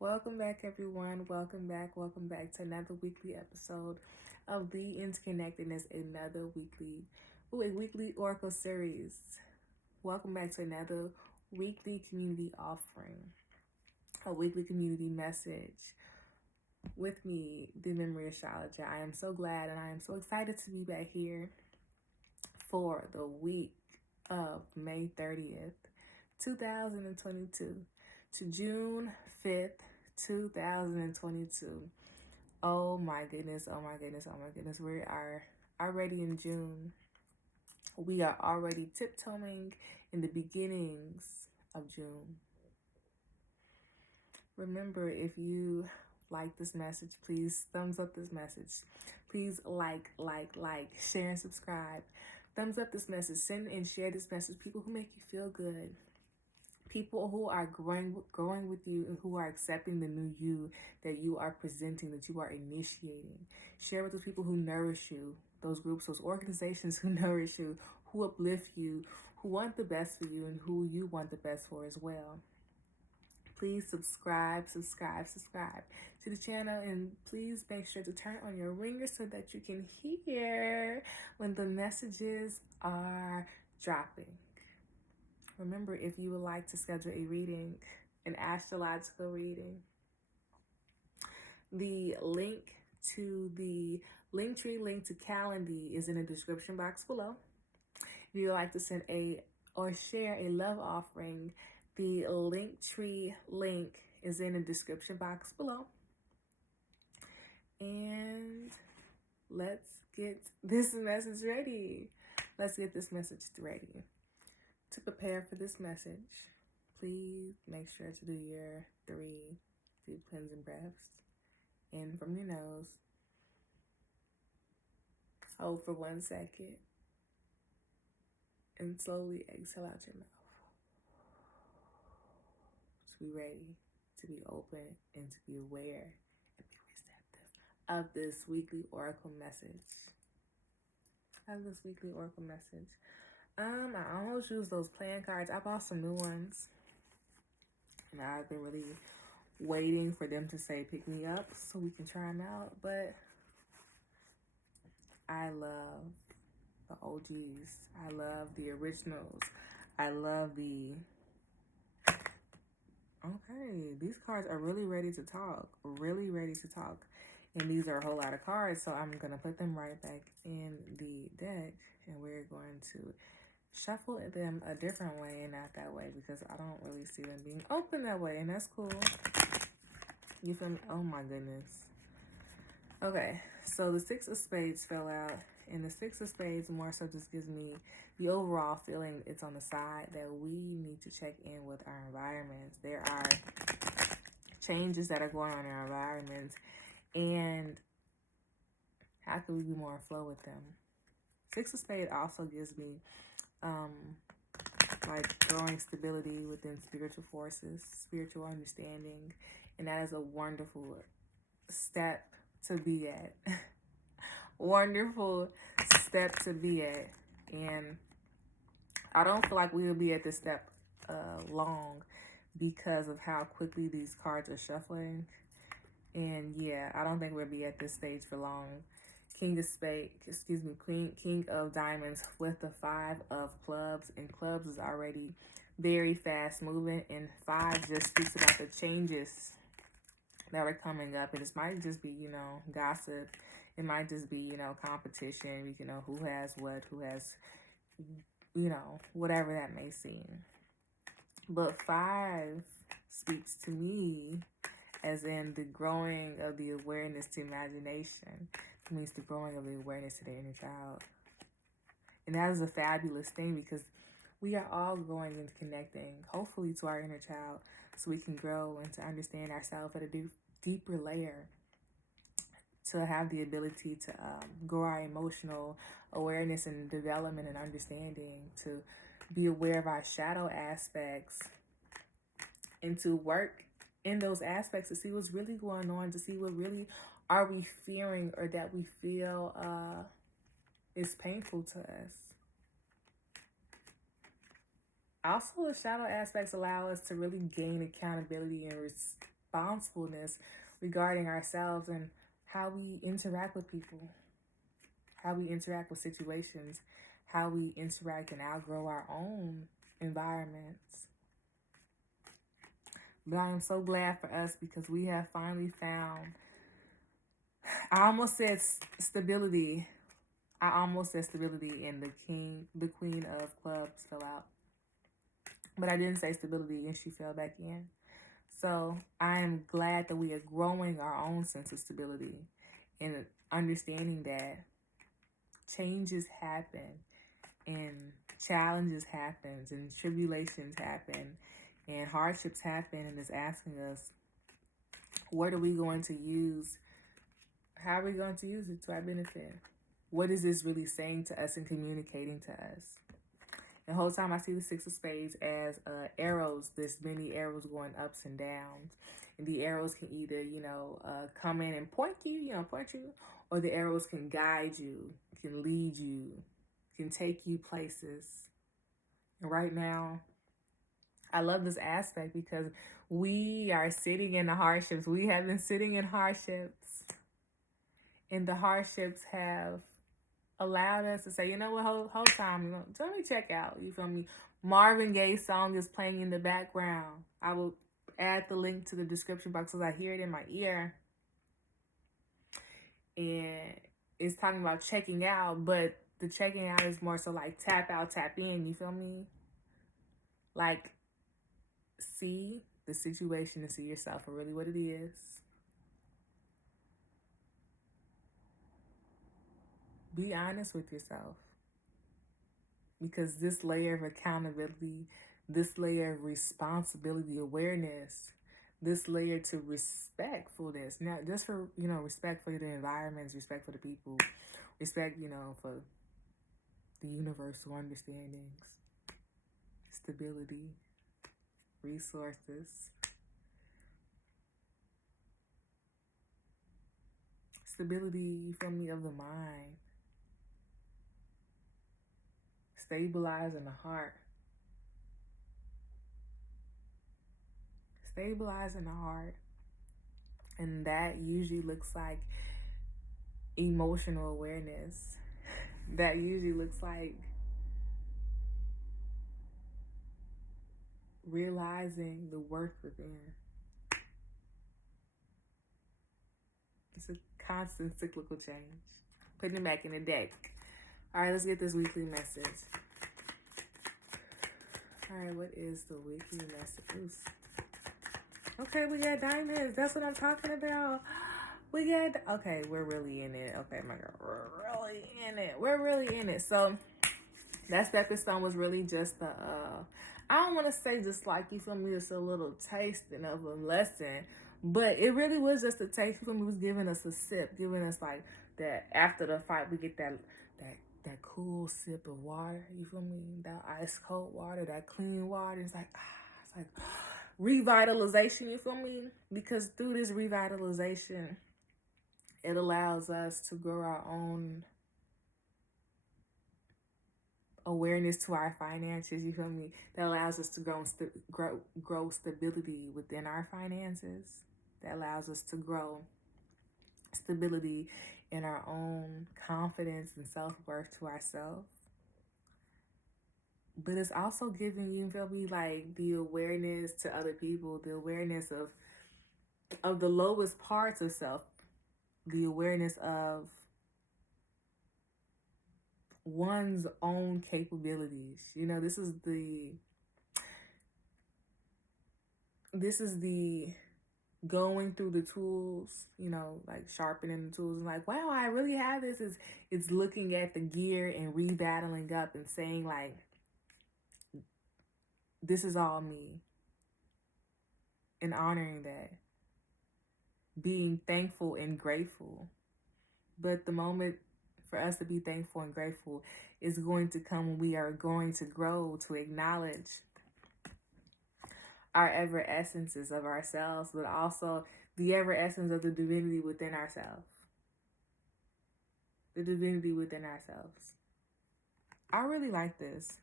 Welcome back, everyone. Welcome back to another weekly episode of the Interconnected-ness, a weekly Oracle series. Welcome back to another weekly community offering, a weekly community message with me, the Memory Astrologer. I am so glad and I am so excited to be back here for the week of May 30th, 2022 to June 5th, 2022. Oh my goodness, oh my goodness, oh my goodness. We are already in June. We are already tiptoeing in the beginnings of June. Remember, if you like this message, please thumbs up this message. Please like, share and subscribe. Thumbs up this message. Send and share this message. People who make you feel good. People who are growing with you and who are accepting the new you that you are presenting, that you are initiating. Share with those people who nourish you, those groups, those organizations who nourish you, who uplift you, who want the best for you, and who you want the best for as well. Please subscribe to the channel, and please make sure to turn on your ringer so that you can hear when the messages are dropping. Remember, if you would like to schedule a reading, an astrological reading, the link to the Linktree link to Calendly is in the description box below. If you would like to send or share a love offering, the Linktree link is in the description box below. And let's get this message ready. To prepare for this message, please make sure to do your 3 deep cleansing breaths. In from your nose. Hold for 1 second. And slowly exhale out your mouth. To be ready, to be open, and to be aware and be receptive of this weekly oracle message. I almost use those playing cards. I bought some new ones. And I've been really waiting for them to say pick me up so we can try them out. But I love the OGs. I love the originals. I love the... Okay, these cards are really ready to talk. And these are a whole lot of cards, so I'm going to put them right back in the deck. And we're going to shuffle them a different way and not that way, because I don't really see them being open that way, and that's cool. You feel me? Oh my goodness. Okay, so the 6 of Spades fell out, and the 6 of Spades more so just gives me the overall feeling it's on the side that we need to check in with our environments. There are changes that are going on in our environments, and how can we be more in flow with them? 6 of Spades also gives me like growing stability within spiritual forces, spiritual understanding, and that is a wonderful step to be at. Wonderful step to be at. And I don't feel like we'll be at this step long because of how quickly these cards are shuffling. And yeah, I don't think we'll be at this stage for long. King of Diamonds with the 5 of Clubs, and Clubs is already very fast moving, and 5 just speaks about the changes that are coming up. And it might just be, gossip. It might just be, competition, who has what, who has, whatever that may seem. But 5 speaks to me as in the growing of the awareness to imagination. It means the growing of the awareness to the inner child. And that is a fabulous thing, because we are all growing and connecting, hopefully, to our inner child, so we can grow and to understand ourselves at a deeper layer, to have the ability to grow our emotional awareness and development and understanding, to be aware of our shadow aspects, and to work in those aspects to see what's really going on, to see what really are we fearing or that we feel is painful to us. Also, the shadow aspects allow us to really gain accountability responsibleness regarding ourselves and how we interact with people, how we interact with situations, how we interact and outgrow our own environments. But I am so glad for us because we have finally found, I almost said stability. I almost said stability and the queen of clubs fell out. But I didn't say stability and she fell back in. So I am glad that we are growing our own sense of stability and understanding that changes happen and challenges happen and tribulations happen and hardships happen, and it's asking us, what are we going to use? How are we going to use it to our benefit? What is this really saying to us and communicating to us? The whole time I see the Six of Spades as arrows. There's many arrows going ups and downs. And the arrows can either, come in and point you, or the arrows can guide you, can lead you, can take you places. And right now, I love this aspect because we are sitting in the hardships. We have been sitting in hardships. And the hardships have allowed us to say, you know what, whole time, let me check out, you feel me? Marvin Gaye's song is playing in the background. I will add the link to the description box because I hear it in my ear. And it's talking about checking out, but the checking out is more so like tap out, tap in, you feel me? Like, see the situation and see yourself for really what it is. Be honest with yourself. Because this layer of accountability, this layer of responsibility, awareness, this layer to respectfulness, not just for, respect for the environments, respect for the people, respect, for the universal understandings, stability, resources, stability, you feel me, of the mind, stabilizing the heart, stabilizing the heart. And that usually looks like emotional awareness. That usually looks like realizing the worth within. It's a constant cyclical change. Putting it back in the deck. All right, let's get this weekly message. All right, what is the weekly message? Okay, we got diamonds. That's what I'm talking about. Okay, we're really in it. Okay, my girl, we're really in it. We're really in it. So that stepping stone was really just I don't want to say just like, you feel me, it's a little tasting of a lesson, but it really was just a taste. You feel me? It was giving us a sip, giving us like that after the fight, we get that cool sip of water. You feel me? That ice cold water, that clean water. It's like, revitalization, you feel me? Because through this revitalization, it allows us to grow our own awareness to our finances, you feel me? That allows us to grow stability within our finances. That allows us to grow stability in our own confidence and self-worth to ourselves. But it's also giving you feel me, like the awareness to other people, the awareness of the lowest parts of self, the awareness of one's own capabilities. This is the going through the tools, like sharpening the tools and like, wow, I really have this. It's looking at the gear and rebattling up and saying like, this is all me, and honoring that, being thankful and grateful. But the moment for us to be thankful and grateful is going to come when we are going to grow to acknowledge our ever essences of ourselves, but also the ever essence of the divinity within ourselves. The divinity within ourselves. I really like this.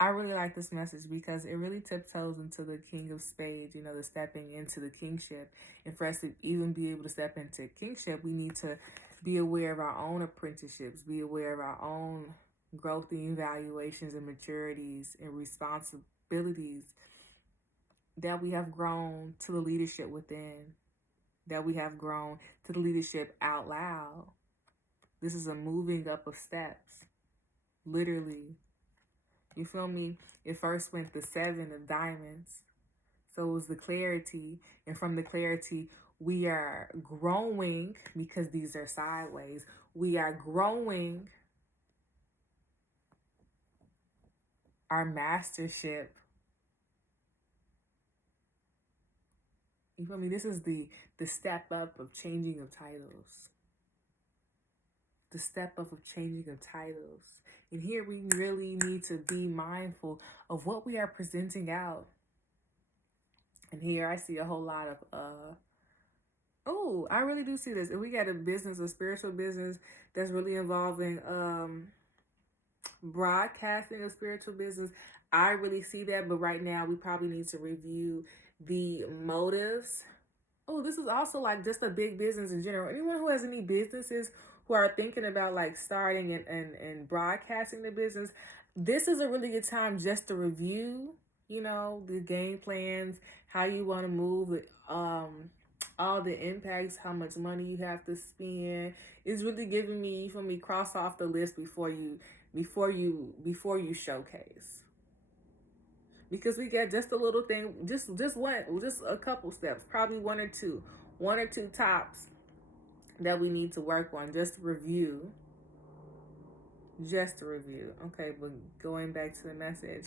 I really like this message because it really tiptoes into the King of Spades, you know, the stepping into the kingship. And for us to even be able to step into kingship, we need to be aware of our own apprenticeships, be aware of our own growth and evaluations and maturities and responsibilities that we have grown to the leadership within, that we have grown to the leadership out loud. This is a moving up of steps, literally. You feel me? It first went the 7 of diamonds. So it was the clarity. And from the clarity, we are growing because these are sideways. We are growing our mastership. You feel me? This is the step up of changing of titles. The step up of changing of titles. And here we really need to be mindful of what we are presenting out. And here I see a whole lot of oh, I really do see this. If we got a business, a spiritual business that's really involving broadcasting a spiritual business, I really see that. But right now we probably need to review the motives. Oh, this is also like just a big business in general. Anyone who has any businesses who are thinking about like starting and broadcasting the business, this is a really good time just to review, you know, the game plans, how you want to move, all the impacts, how much money you have to spend. It's really giving me, for me, cross off the list before you showcase. Because we get just a little thing, just a couple steps, probably one or two tops that we need to work on, just to review. Okay, but going back to the message,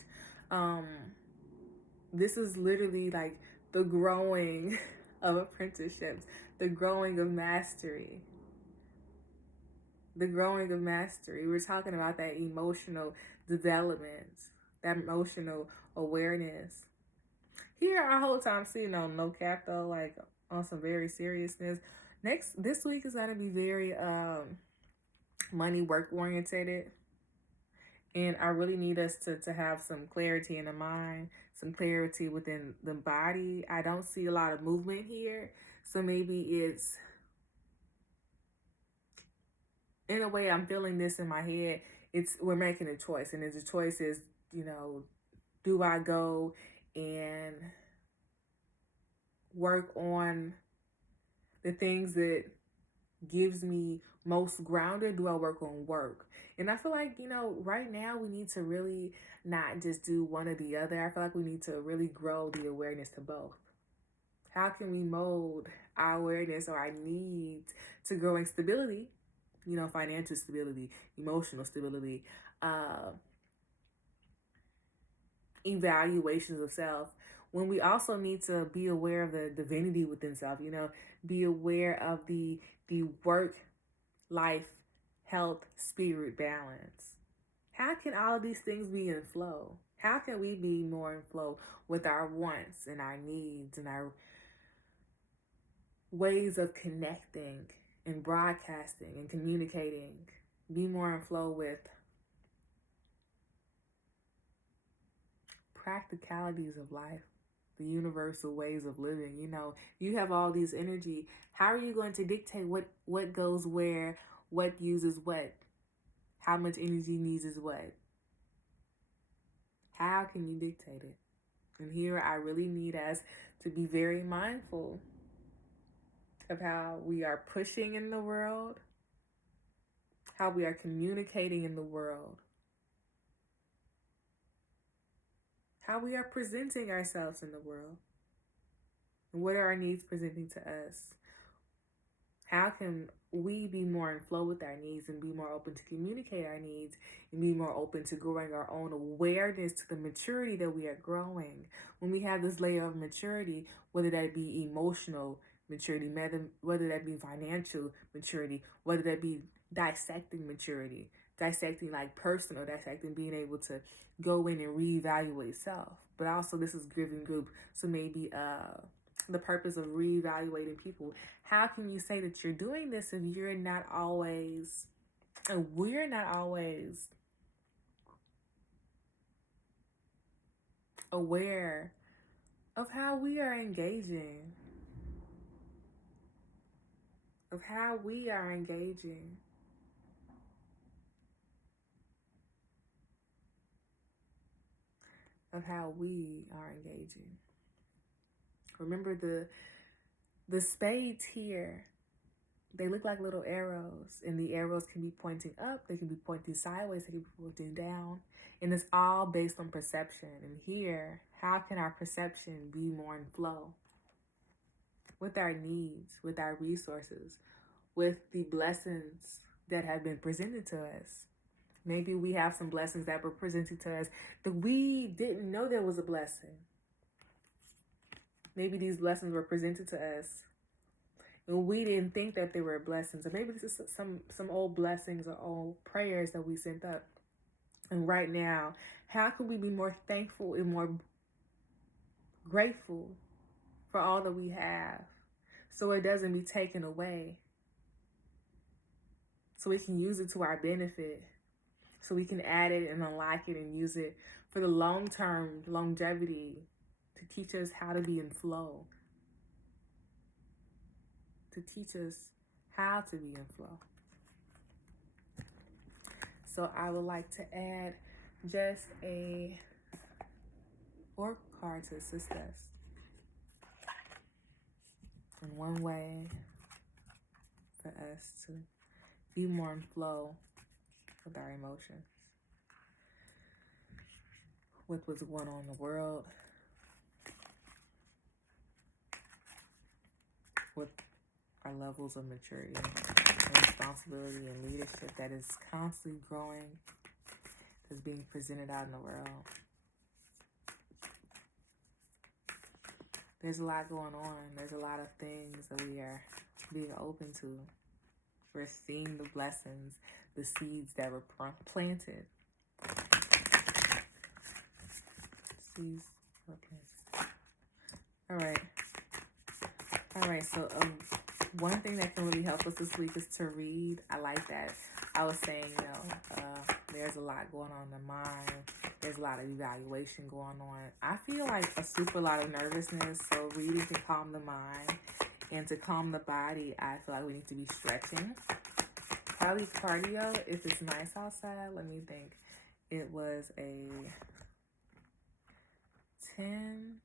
this is literally like the growing of apprenticeships, the growing of mastery. We're talking about that emotional development, that emotional awareness. Here, our whole time seeing on no cap though, like on some very seriousness. This week is gonna be very money work oriented, and I really need us to have some clarity in the mind, some clarity within the body. I don't see a lot of movement here, so maybe it's, in a way, I'm feeling this in my head. We're making a choice, and the choice is, you know, do I go and work on the things that gives me most grounded? Do I work on work? And I feel like, you know, right now we need to really not just do one or the other. I feel like we need to really grow the awareness to both. How can we mold our awareness or our needs to growing stability, you know, financial stability, emotional stability, evaluations of self, when we also need to be aware of the divinity within self, you know, be aware of the work, life, health, spirit balance. How can all these things be in flow? How can we be more in flow with our wants and our needs and our ways of connecting and broadcasting and communicating? Be more in flow with practicalities of life, the universal ways of living. You know, you have all these energy. How are you going to dictate what goes where, what uses what, how much energy needs is what? How can you dictate it? And here I really need us to be very mindful of how we are pushing in the world, how we are communicating in the world, how we are presenting ourselves in the world, and what are our needs presenting to us. How can we be more in flow with our needs and be more open to communicate our needs and be more open to growing our own awareness to the maturity that we are growing? When we have this layer of maturity, whether that be emotional maturity, whether that be financial maturity, whether that be dissecting maturity, dissecting like personal, dissecting being able to go in and reevaluate self. But also this is giving group, so maybe the purpose of reevaluating people. How can you say that you're doing this if you're not always, and we're not always aware of how we are engaging. Of how we are engaging. Of how we are engaging. Remember the spades here, they look like little arrows, and the arrows can be pointing up, they can be pointing sideways, they can be pointing down, and it's all based on perception. And here, how can our perception be more in flow with our needs, with our resources, with the blessings that have been presented to us? Maybe we have some blessings that were presented to us that we didn't know there was a blessing. Maybe these blessings were presented to us and we didn't think that they were blessings. Or maybe this is some old blessings or old prayers that we sent up. And right now, how can we be more thankful and more grateful for all that we have, so it doesn't be taken away, so we can use it to our benefit, so we can add it and unlock it and use it for the long-term longevity, to teach us how to be in flow, to teach us how to be in flow. So I would like to add just a oracle card to assist us in one way for us to be more in flow with our emotions, with what's going on in the world, with our levels of maturity and responsibility and leadership that is constantly growing, that's being presented out in the world. There's a lot going on. There's a lot of things that we are being open to. We're seeing the blessings, the seeds that were planted. Seeds were planted. All right, so one thing that can really help us this week is to read. I like that. I was saying, there's a lot going on in the mind. There's a lot of evaluation going on. I feel like a super lot of nervousness, so reading can calm the mind. And to calm the body, I feel like we need to be stretching. Probably cardio if it's nice outside. Let me think. It was a 10.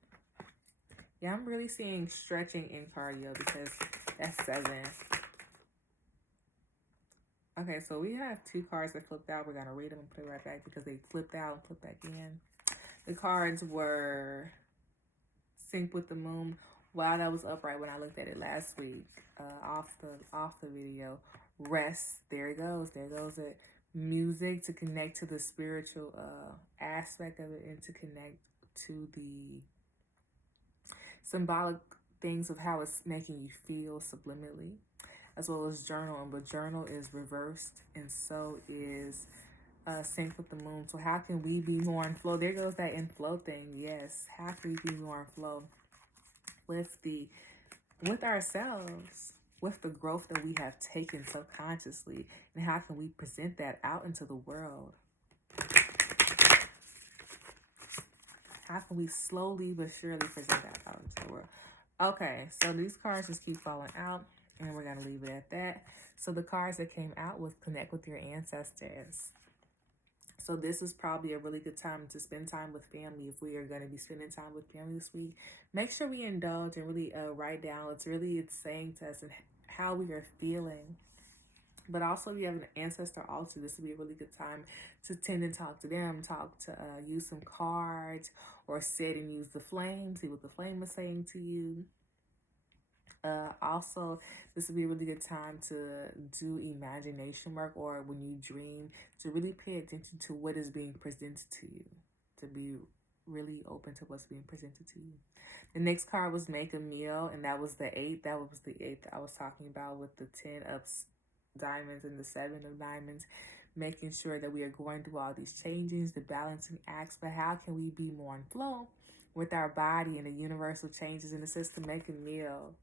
Yeah, I'm really seeing stretching in cardio because that's 7. Okay, so we have 2 cards that flipped out. We're going to read them and put it right back because they flipped out and flipped back in. The cards were Sync with the Moon. Wow, that was upright when I looked at it last week, off the video. Rest, there it goes. There goes it. Music, to connect to the spiritual aspect of it and to connect to the symbolic things of how it's making you feel subliminally, as well as journal. But journal is reversed, and so is Sync with the Moon. So how can we be more in flow? There goes that in flow thing. Yes, how can we be more in flow with ourselves, with the growth that we have taken subconsciously, and how can we present that out into the world? How can we slowly but surely present that out into the world? Okay, so these cards just keep falling out, and we're going to leave it at that. So the cards that came out was Connect with Your Ancestors. So this is probably a really good time to spend time with family. If we are going to be spending time with family this week, make sure we indulge and really write down. It's saying to us and how we are feeling. But also, if you have an ancestor altar, this would be a really good time to tend and talk to them, use some cards, or sit and use the flame, see what the flame is saying to you. Also, this would be a really good time to do imagination work, or when you dream, to really pay attention to what is being presented to you, to be really open to what's being presented to you. The next card was Make a Meal, and that was the 8. That was the 8 that I was talking about, with the 10 of diamonds and the 7 of diamonds, making sure that we are going through all these changes, the balancing acts. But how can we be more in flow with our body and the universal changes in the system? Make a meal,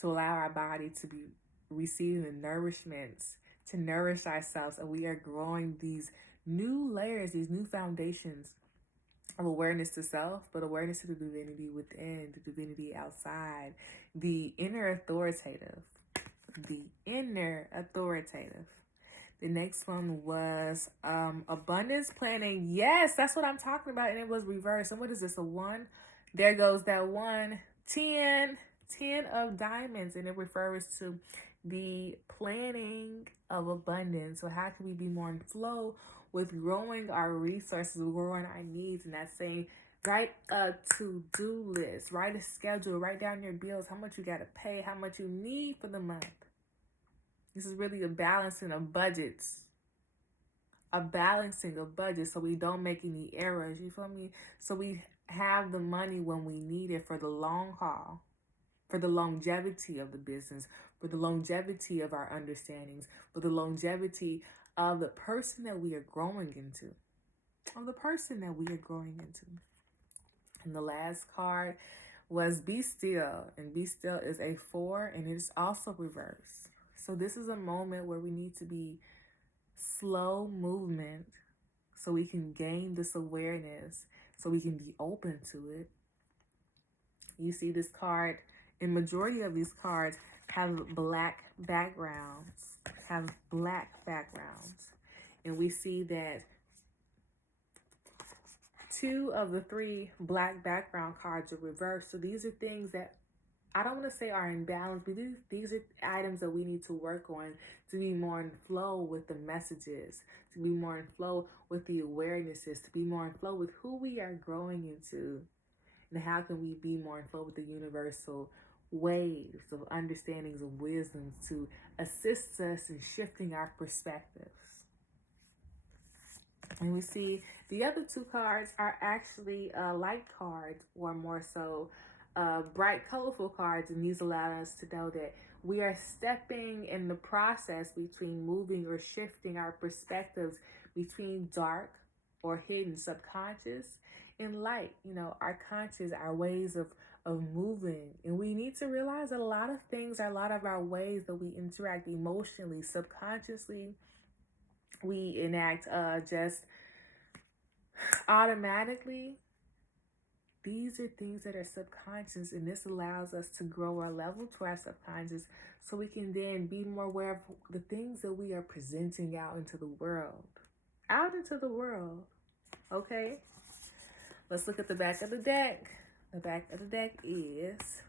to allow our body to be receiving the nourishments, to nourish ourselves. And we are growing these new layers, these new foundations of awareness to self, but awareness to the divinity within, the divinity outside, the inner authoritative. The inner authoritative. The next one was abundance planning. Yes, that's what I'm talking about. And it was reversed. And what is this? A 1? There goes that 1. 10. 10 of diamonds. And it refers to the planning of abundance. So how can we be more in flow with growing our resources, growing our needs? And that's saying write a to-do list, write a schedule, write down your bills, how much you got to pay, how much you need for the month. This is really a balancing of budgets. A balancing of budgets so we don't make any errors. You feel me? So we have the money when we need it for the long haul, for the longevity of the business, for the longevity of our understandings, for the longevity of the person that we are growing into. And the last card was Be Still. And Be Still is a 4, and it is also reversed. So this is a moment where we need to be slow movement so we can gain this awareness, so we can be open to it. You see this card, and majority of these cards have black backgrounds, And we see that 2 of the 3 black background cards are reversed. So these are things that I don't want to say are in balance, but these are items that we need to work on to be more in flow with the messages, to be more in flow with the awarenesses, to be more in flow with who we are growing into, and how can we be more in flow with the universal waves of understandings of wisdom to assist us in shifting our perspectives. And we see the other 2 cards are actually light cards, or more so bright, colorful cards. And these allow us to know that we are stepping in the process between moving or shifting our perspectives between dark or hidden subconscious and light. You know, our conscious, our ways of moving. And we need to realize that a lot of things, a lot of our ways that we interact emotionally, subconsciously, we enact just automatically. These are things that are subconscious, and this allows us to grow our level to our subconscious so we can then be more aware of the things that we are presenting out into the world. Okay? Let's look at the back of the deck. The back of the deck is,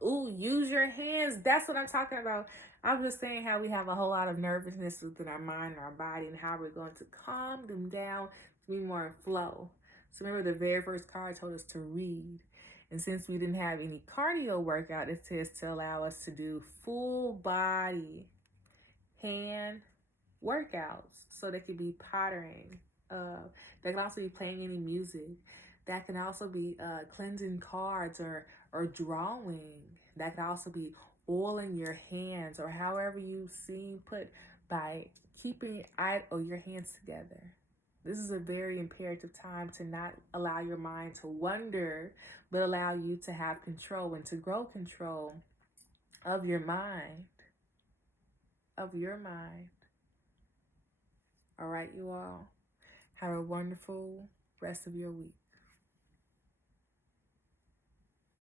use your hands. That's what I'm talking about. I was just saying how we have a whole lot of nervousness within our mind and our body, and how we're going to calm them down to be more in flow. So remember, the very first card told us to read. And since we didn't have any cardio workout, it says to allow us to do full body hand workouts. So they could be pottering. They can also be playing any music. That can also be cleansing cards or drawing. That can also be oiling your hands, or however you see put, by keeping your hands together. This is a very imperative time to not allow your mind to wander, but allow you to have control and to grow control of your mind. All right, you all. Have a wonderful rest of your week.